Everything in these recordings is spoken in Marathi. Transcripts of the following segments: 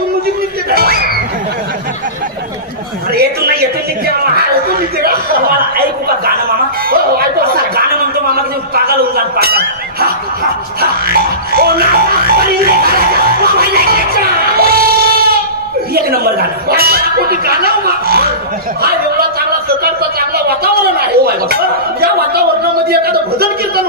येतून मुझी निघते का? अरे येतून नाही येतून निघते मामा. हा येतून निघते का? तुम्हाला ऐकू का गाणं मामा? हो ऐकतो. असं गाणं म्हणतो मामा की पागल होऊन जाण पागल. ओ ना एक नंबर गाणं. कोणी गाणं हा एवढा चांगला सकाळचा चांगला वातावरण आहे. Oh my God. या वातावरणामध्ये एखादं भजन कीर्तन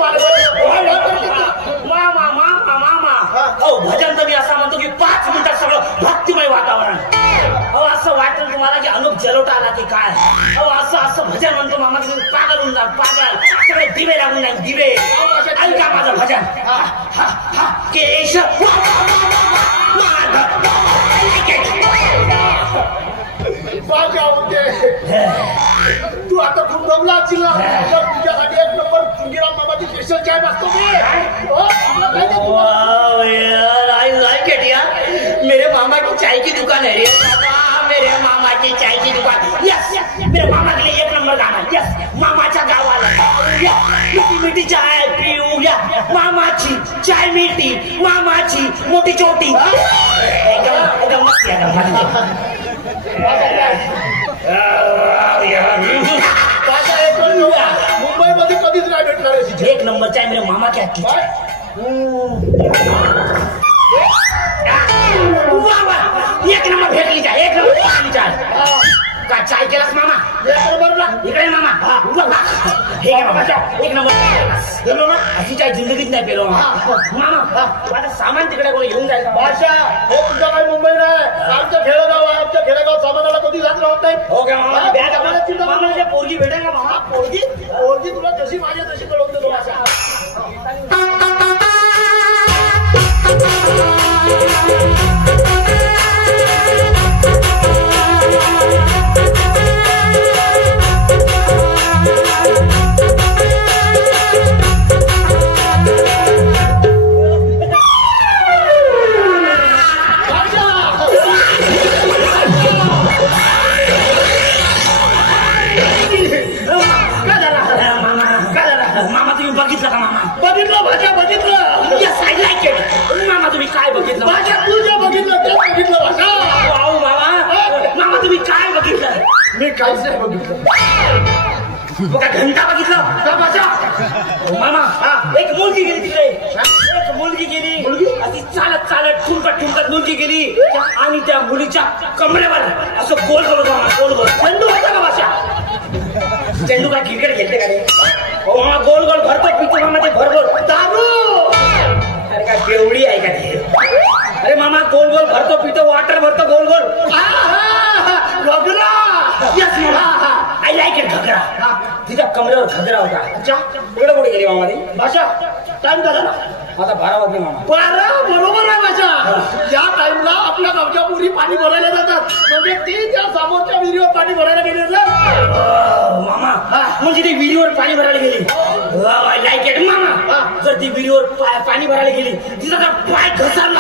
मामा मामा मामा हो भजन तर मी असं म्हणतो की 5 मिनिटात सगळं भक्तिमय वातावरण. अहो असं वाटलं तुम्हाला की अनुप जलोटा आला की काय. अहो असं असं भजन म्हणतो मामा की तुम्ही पागल होऊन जा पागल. सगळे दिवे लागून जाईल दिवे. ऐका माझं भजन. केशव तू आता खूप दमला असशील ना. तुझ्यासाठी एक नंबर चुंगीराम मामाची स्पेशल चाय बसतो आई लाइक इट यार. मेरे मामा की चाय की दुकान है रे बाबा. मेरे मामा की चाय की दुकान. यस मेरे मामा के लिए एक नंबर गाना. यस मामाच्या गावाला मिठी मिठी चाय पिऊया. मामाची चाय मिठी मामाची मोठी छोटी. एकदम मस्त मुंबईमध्ये कधीच नाही भेटणार. एक नंबर चाय मेरे मामा के हाथ की चाय. एक नंबर भेटली चाय. एक नंबर भेटली चाय. का चाय केलास मामा? इकडे मामा. हे मामा एक नंबर गेलो ना. अशी चाय जिंदगीत नाही पेलो मामा. आता सामान तिकडे कोणी घेऊन जायचं. भाषा हे तुझं काही मुंबई नाही. आमचं खेडेगाव आहे. आमच्या खेडेगाव सामानाला कधी जात राहत नाही. हो का मामा? बॅग आपल्याला चिंता मामा पोरगी भेटेल का मामा? पोरगी तुला जशी माझी तशी कळवून देतो. भाषा बघितलं का मामा? बघितलं भाषा बघितलं. Yes I like it. मामा तुम्ही काय बघितलं? भाषा तुझं बघितलं ते बघितलं. भाषा वाव मामा. मामा तुम्ही काय बघितलं? मी काहीच नाही बघितलं. बघा घंटा बघितलं का भाषा? मामा एक मुलगी गेली तिकडे. एक मुलगी गेली. मुलगी? अशी चालत चालत ठुमकत ठुमकत मुलगी गेली आणि त्या मुलीच्या कमरेवर असं गोल गोल होता. गोल गोल चेंडू होता का भाषा? चेंडू काय क्रिकेट खेळते का रे? हो मामा गोल गोल भरतो पितो मामा ते भरभर दारू. अरे काय बेवडी आहे का ते? अरे मामा गोल गोल भरतो पितो वॉटर भरतो गोल गोल. घगरा. यस मामा आय लाईक इट. घगरा. तिच्या कमरेवर घगरा होता. अच्छा इकडे कुठे गेली मामा ती? भाषा टाइम झाला ना. आता 12 वाजले मामा. 12 बरोबर आहे भाषा. या टाइमला आपल्या गावच्या मुली पाणी भरायला जातात. म्हणजे ती त्या समोरच्या विहिरीवर पाणी भरायला गेली मामा. म्हणजे ती विहिरीवर पाणी भरायला गेली. लाईक इट मामा. जर ती विहिरीवर पाणी भरायला गेली तिचा जर पाय घसरला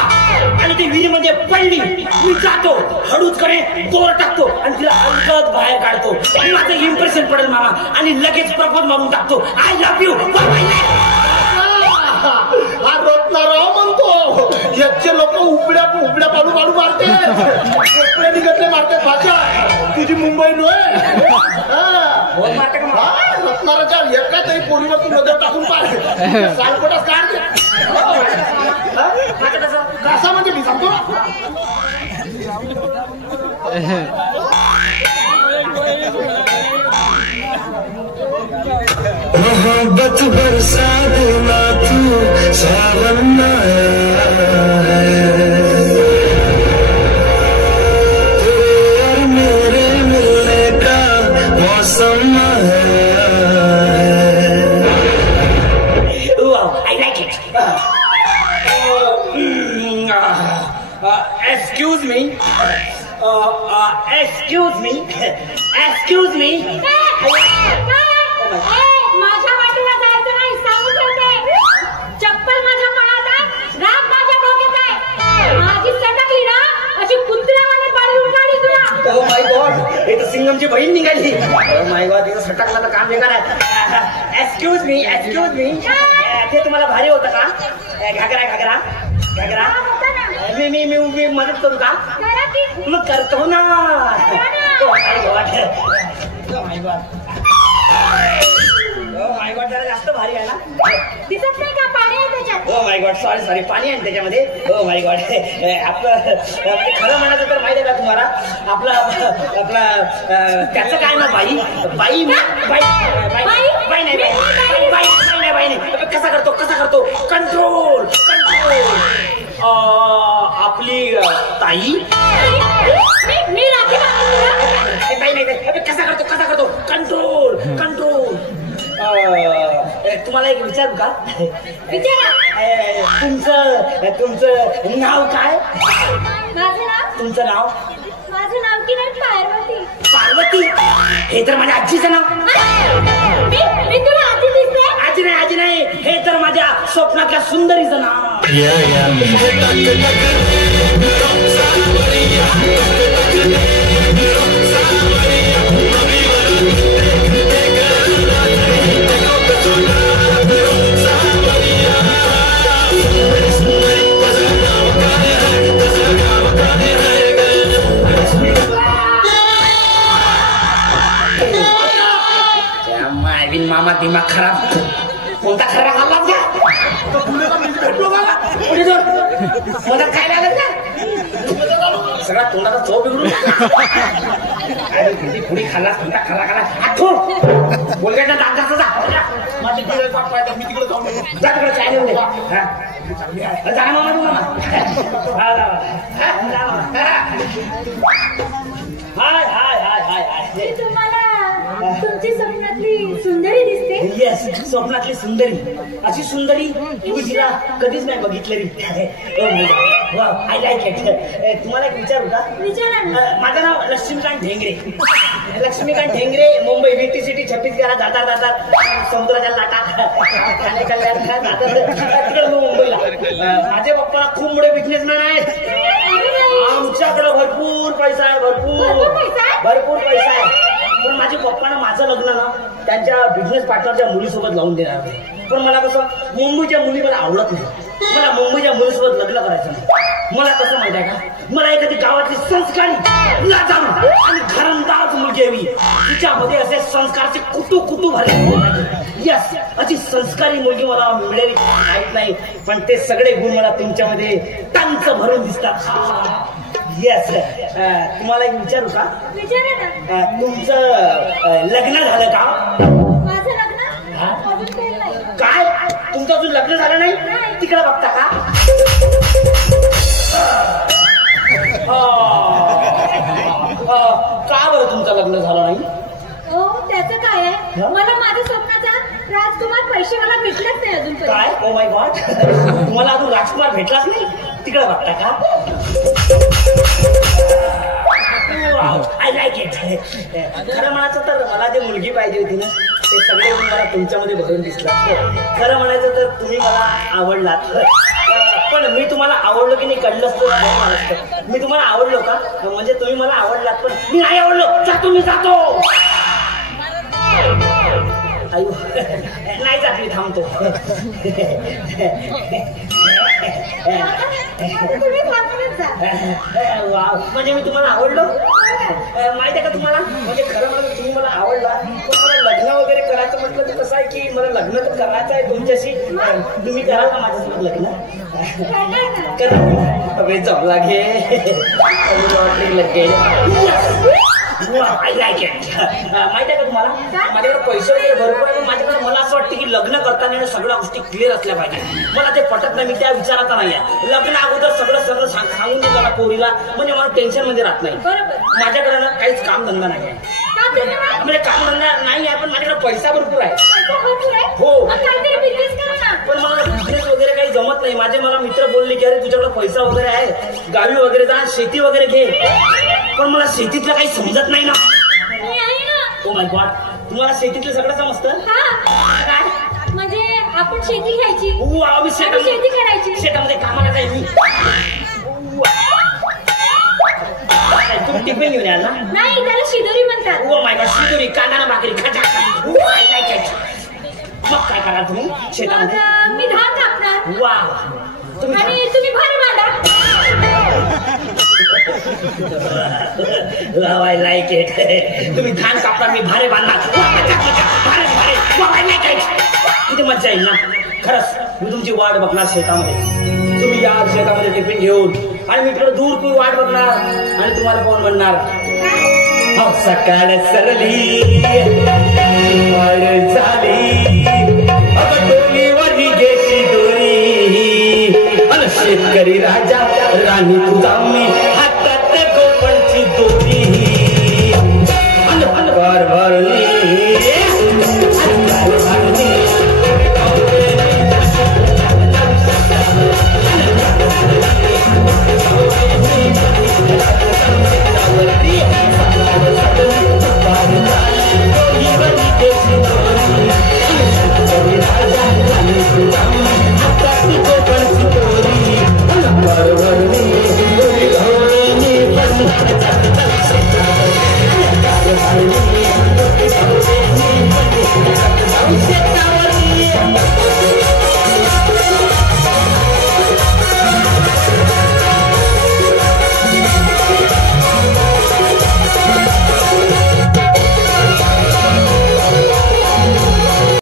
आणि ती विहिरीमध्ये पडली मी जातो हळूचकडे दोर टाकतो आणि तिला अलगद बाहेर काढतो. माझं इम्प्रेशन पडेल मामा आणि लगेच प्रपोज मारून टाकतो. I love you. हा रत्नाराव म्हणतो. याचे लोक उपड्या पाडू पाडू मारते. उपड्या निघतले मारते. भाषा तुझी मुंबई नव्हे. रत्नाराच्या एका तरी पोरीवर तू नजर टाकून पाहिजे. सालकोटास काढते कसा म्हणजे मी सांगतो मोहब्बत बरसा देना तू सावन आया है. तेरे और मेरे मिलने का मौसम आया है. I like it. Excuse me. Excuse me. माझ्या वाटेला जायचं नाही सांगून ठेवते. चप्पल माझ्या पायात आहे. राग माझ्या डोक्यात आहे. माझी सटकली ना अशी कुत्र्यावाने पाळी उडाली तुला. ओ माय गॉड हे तर सिंगमची बहीण निघाली. ओ माय गॉड तिथं सटकला तर काम बेकार आहे. एक्सक्यूज मी ते तुम्हाला भारी होतं का? घागरा घागरा घागरा मी मदत करू का? करा की. मग करतो ना. माय गॉड जरा जास्त भारी आहे ना. दिसत नाही का पाणी आहे त्याच्यात? हो माय गॉड सॉरी पाणी आहे त्याच्यामध्ये. हो माय गॉड आपलं खरं म्हणायचं तर माहिती आहे का तुम्हाला आपलं त्याचं काय ना बाई नाही कसा करतो कंट्रोल आपली ताई मी राखी नाही कसा करतो कंट्रोल तुम्हाला एक विचारू का? विचारा. तुमचं नाव काय? तुमचं नाव माझं नाव की नाही पार्वती. हे तर माझ्या आजीचं नाव. मी तुला आधी दिसते? आजी नाही हे तर माझ्या स्वप्नातल्या सुंदरीचं नाव. मामा दिमाग खराब. कोणता खरा खाल्ला का? मला काय लागत का? सगळा तोंडाचा चव बिघडून पुढे खाल्ला खरा बोलगेट दात जास्त माझी मी तिकडे जाऊन काय नाही जा मामा तू मामा. मी तुम्हाला तुमची स्वप्नातली सुंदरी दिसते. येस स्वप्नातली सुंदरी. अशी सुंदरी मी तिला कधीच नाही बघितलेली. I like it. तुम्हाला एक विचारू का? विचारा ना. माझं नाव लक्ष्मीकांत ढेंगरे. मुंबई VT सिटी 26 गेला जातात समुद्राच्या लाटा तिकडे मुंबईला. माझे पप्पा खूप मोठे बिझनेसमॅन आहेत. आमच्याकडे भरपूर पैसा आहे. भरपूर पैसा आहे. पण माझ्या पप्पानं माझं लग्न ना त्यांच्या बिझनेस पार्टनरच्या मुलीसोबत लावून देणार होते. पण मला कसं मुंबईच्या मुली मला आवडत नाही. मला मुंबईच्या मुलीसोबत लग्न करायचं नाही. मला कसं माहिती आहे का? मला एखादी गावातली संस्कारी आणि घरंदाज मुलगी हवी. तिच्यामध्ये असे संस्कारचे कुटू भरले. यस अशी संस्कारी मुलगी मला मिळेल माहित नाही. पण ते सगळे गुण मला तुमच्यामध्ये टंच भरून दिसतात. येस तुम्हाला एक विचारू का? विचारा ना. तुमचं लग्न झालं का? माझं लग्न अजून काही नाही. काय तुमचं अजून लग्न झालं नाही? तिकडे बघता का? का बरं तुमचं लग्न झालं नाही? हो त्याचं काय आहे? मला माझ्या स्वप्नाचा राजकुमार पैसे मला भेटलाच नाही अजून. काय? ओ माय गॉड तुम्हाला अजून राजकुमार भेटलाच नाही? तिकडे बघता का? I like it. खरं म्हणायचं तर मला जे मुलगी पाहिजे होती ना ते सगळे मला तुमच्यामध्ये भरून दिसलं. खरं म्हणायचं तर तुम्ही मला आवडलात. पण मी तुम्हाला आवडलो की नाही कळलं असतं. मी तुम्हाला आवडलो का? म्हणजे तुम्ही मला आवडलात पण मी नाही आवडलो. मी जातो. अयो नाही जात मी थांबतो. म्हणजे मी तुम्हाला आवडलो माहिती आहे का तुम्हाला? म्हणजे खरं म्हणून तुम्ही मला आवडला. पण मला लग्न वगैरे करायचं म्हटलं तर कसं आहे की मला लग्न तर करायचं आहे तुमच्याशी. तुम्ही कराल का माझ्यासोबत लग्न? करा जमला घे लगेल. I like it. माहिती आहे का तुम्हाला माझ्याकडे पैसे वगैरे भरपूर आहे. माझ्याकडे मला असं वाटतं की लग्न करताना सगळ्या गोष्टी क्लिअर असल्या पाहिजे. मला ते पटत नाही. मी त्या विचाराचा नाही आहे. लग्न अगोदर सगळं सांगून दिलं ना पोरीला म्हणजे मला टेन्शन मध्ये राहत नाही. माझ्याकडे ना काहीच कामधंदा नाही आहे. म्हणजे कामधंदा नाही आहे पण माझ्याकडे पैसा भरपूर आहे. हो पण मला बिझनेस वगैरे काही जमत नाही. मला मित्र बोलले की अरे तुझ्याकडे पैसा वगैरे आहे गावी वगैरे जा शेती वगैरे घे. पण मला शेतीतलं काही समजत नाही ना. ओ माय गॉड तुम्हाला शेतीतलं सगळं समजतं? काय म्हणजे आपण शेती घ्यायची. शेती करायची. शेतामध्ये कामाला जाईल मी. तुम्ही टिफिन घेऊन याल ना? नाही त्याला शिदोरी म्हणतात. ओ माय गॉड शिदोरी कांदा भाकरी खाजा. मग काय कराल तुम्ही शेतामध्ये? मी धान कापणार. वा आणि तुम्ही भार मांडा. I like it. तुम्ही धान कापणार मी भारे बांधणार. भारे भारे आय लाईक इट. किती मज्जा येईल ना. खरंच मी तुमची वाट बघणार शेतामध्ये. तुम्ही या शेतामध्ये टिफिन घेऊन आणि मी थोडं दूर तुम्ही वाट बघणार आणि तुम्हाला फोन म्हणणार सकाळ सरली वाढ झाली डोलीवरी गेशी दोरी शेतकरी राजा राणी तुझा मी